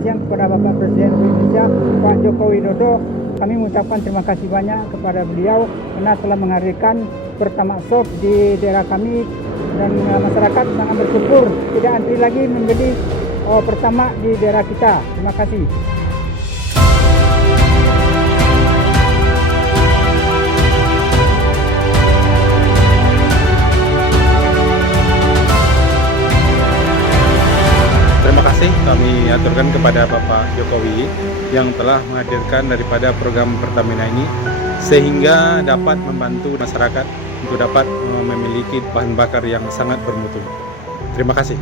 siang kepada Bapak Presiden Indonesia Pak Joko Widodo. Kami mengucapkan terima kasih banyak kepada beliau karena telah menghadirkan Pertamax Shop di daerah kami, dan masyarakat sangat bersyukur tidak antri lagi membeli Pertamax di daerah kita. Terima kasih. Terima kasih kami aturkan kepada Bapak Jokowi yang telah menghadirkan daripada program Pertamina ini sehingga dapat membantu masyarakat untuk dapat memiliki bahan bakar yang sangat bermutu. Terima kasih.